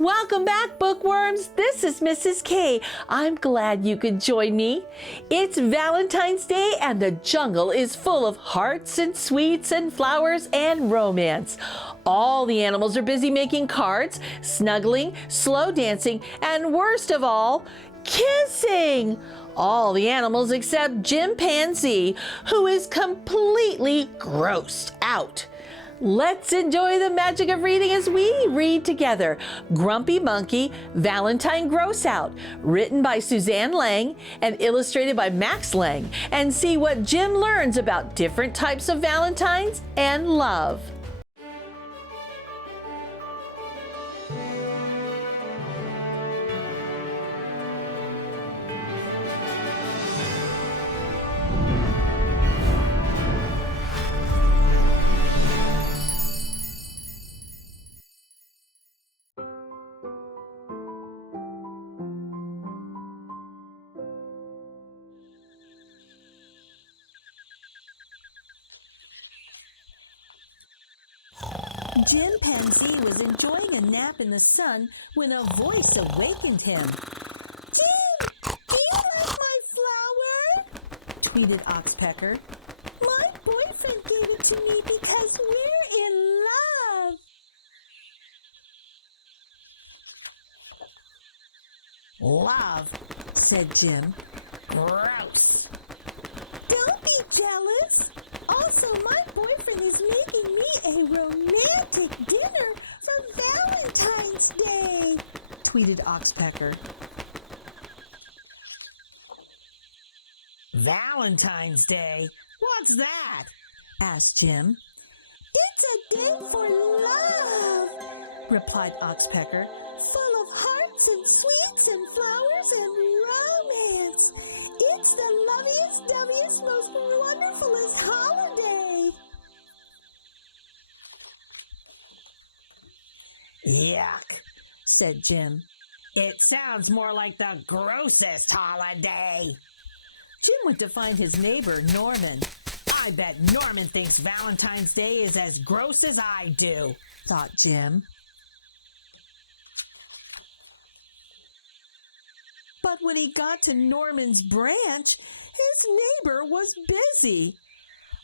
Welcome back, bookworms. This is Mrs. K. I'm glad you could join me. It's Valentine's Day and the jungle is full of hearts and sweets and flowers and romance. All the animals are busy making cards, snuggling, slow dancing, and worst of all, kissing. All the animals except Jim Panzee, who is completely grossed out. Let's enjoy the magic of reading as we read together Grumpy Monkey Valentine Gross Out, written by Suzanne Lang and illustrated by Max Lang, and see what Jim learns about different types of valentines and love. Jim Panzee was enjoying a nap in the sun when a voice awakened him. "Jim, do you like my flower?" tweeted Oxpecker. "My boyfriend gave it to me because we're in love." "Love," said Jim. "Gross." "Don't be jealous. Also, my boyfriend is making me a romantic dinner for Valentine's Day," tweeted Oxpecker. "Valentine's Day? What's that?" asked Jim. "It's a day for love," replied Oxpecker, "full of hearts and sweets and flowers and romance. It's the loveliest, doveliest, most wonderfulest holiday." "Yuck," said Jim. "It sounds more like the grossest holiday." Jim went to find his neighbor, Norman. "I bet Norman thinks Valentine's Day is as gross as I do," thought Jim. But when he got to Norman's branch, his neighbor was busy.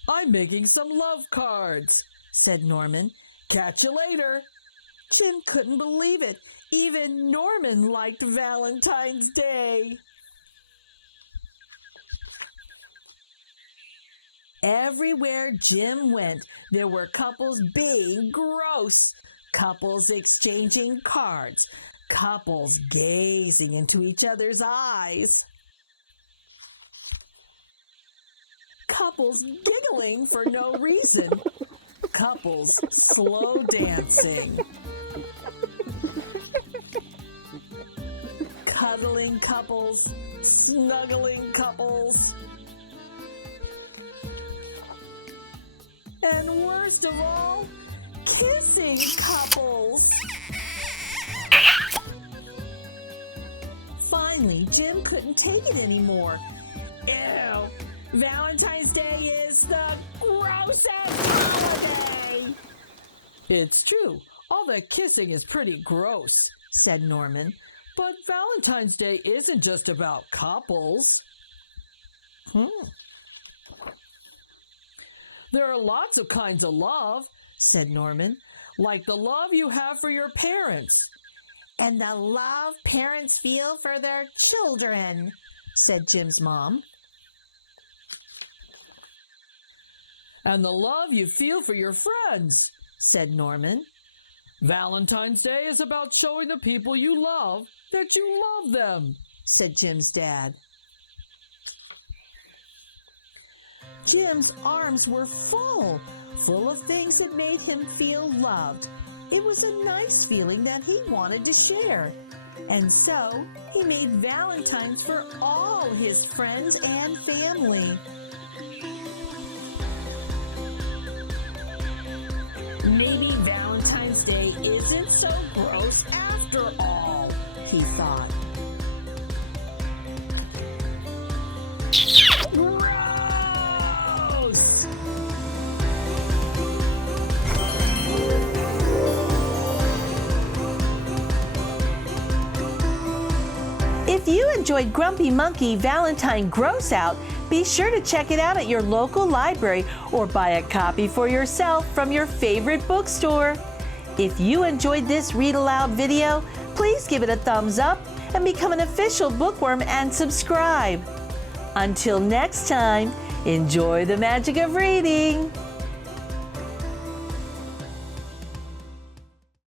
"I'm making some love cards," said Norman. "Catch you later." Jim couldn't believe it. Even Norman liked Valentine's Day. Everywhere Jim went, there were couples being gross, couples exchanging cards, couples gazing into each other's eyes, couples giggling for no reason, couples slow dancing, cuddling couples, snuggling couples, and worst of all, kissing couples. Finally, Jim couldn't take it anymore. "Ew! Valentine's Day is the grossest holiday!" "It's true. All that kissing is pretty gross," said Norman. "But Valentine's Day isn't just about couples." "There are lots of kinds of love," said Norman, "like the love you have for your parents." "And the love parents feel for their children," said Jim's mom. "And the love you feel for your friends," said Norman. "Valentine's Day is about showing the people you love that you love them," said Jim's dad. Jim's arms were full of things that made him feel loved. It was a nice feeling that he wanted to share. And so he made valentines for all his friends and family. Maybe Valentine's Day isn't so gross after all, he thought. Gross! If you enjoyed Grumpy Monkey Valentine Gross Out, be sure to check it out at your local library or buy a copy for yourself from your favorite bookstore. If you enjoyed this Read Aloud video, please give it a thumbs up and become an official Bookworm and subscribe. Until next time, enjoy the magic of reading!